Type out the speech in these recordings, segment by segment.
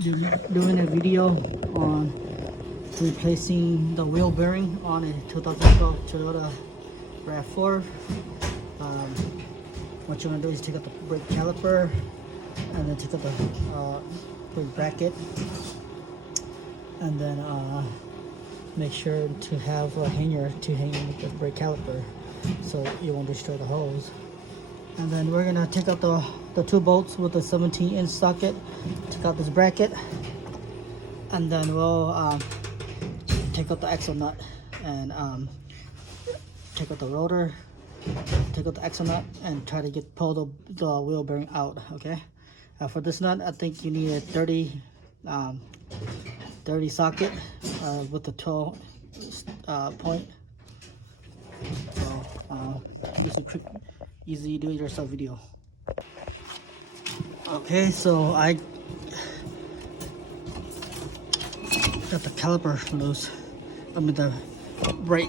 doing a video on replacing the wheel bearing on a 2012 Toyota RAV4. What you're gonna do is take out the brake caliper and then take out the brake bracket, and then make sure to have a hanger to hang with the brake caliper so you won't destroy the hose. And then we're gonna take out the two bolts with the 17-inch socket, take out this bracket, and then we'll take out the axle nut and take out the rotor, take out the axle nut, and try to pull the wheel bearing out. Okay. For this nut, I think you need a 30 socket with the 12 point. So just a quick, easy do-it-yourself video. Okay, so I got the caliper loose. I mean the brake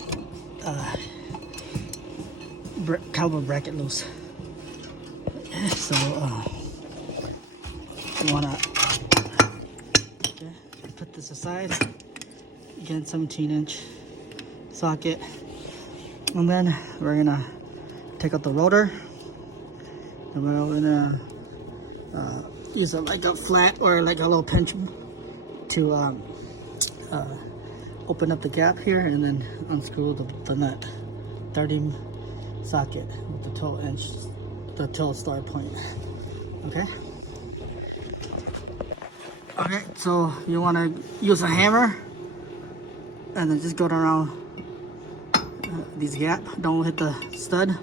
caliper bracket loose. So you wanna put this aside. Again, 17-inch socket, and then we're gonna take out the rotor, and we're gonna use like a flat or like a little pinch to open up the gap here, and then unscrew the nut. 30 socket with the 12-inch, the 12 star point. Okay. Okay, so you want to use a hammer and then just go around these gap. Don't hit the stud,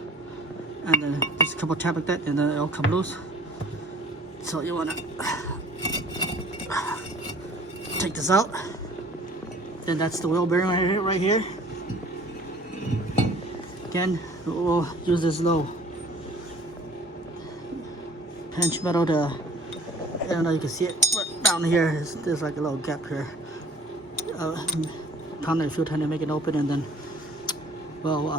and then just a couple tap like that, and then it'll come loose. So you want to take this out. Then that's the wheel bearing right here. Again, we'll use this little pinch metal to, I don't know if you can see it, but down here there's like a little gap here. Pound it a few times to make it open, and then we'll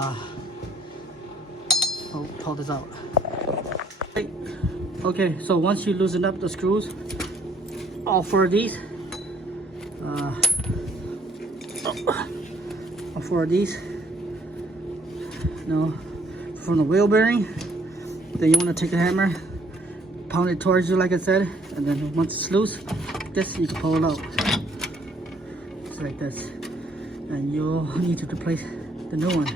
pull this out. Okay, so once you loosen up the screws, all four of these, from the wheel bearing, then you want to take a hammer, pound it towards you like I said, and then once it's loose, this you can pull it out, just like this, and you'll need to replace the new one.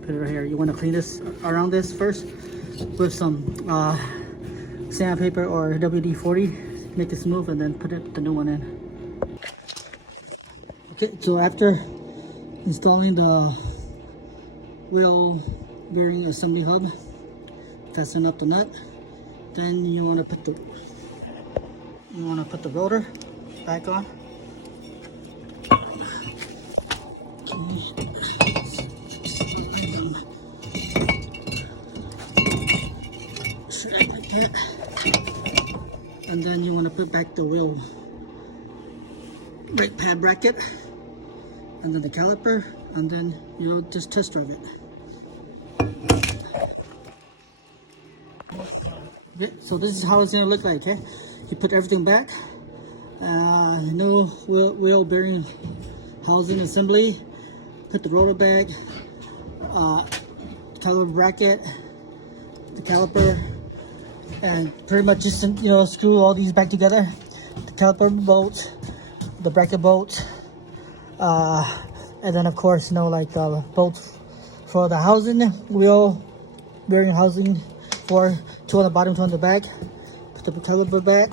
Put it right here. You want to clean this around this first with some sandpaper or WD-40, make it smooth, and then put the new one in. Okay, so after installing the wheel bearing assembly hub, fasten up the nut, then you want to put the rotor back on. Straight like that, and then you want to put back the wheel brake pad bracket, and then the caliper, and then you'll just test drive it. Okay, so this is how it's gonna look like. Okay, you put everything back. No wheel bearing housing assembly. Put the rotor back, caliper bracket, the caliper, and pretty much just screw all these back together. The caliper bolts, the bracket bolts, and then of course like the bolts for the housing, wheel bearing housing, for two on the bottom, two on the back. Put the caliper back,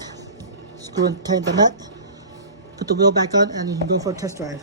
screw and tighten the nut, put the wheel back on, and you can go for a test drive.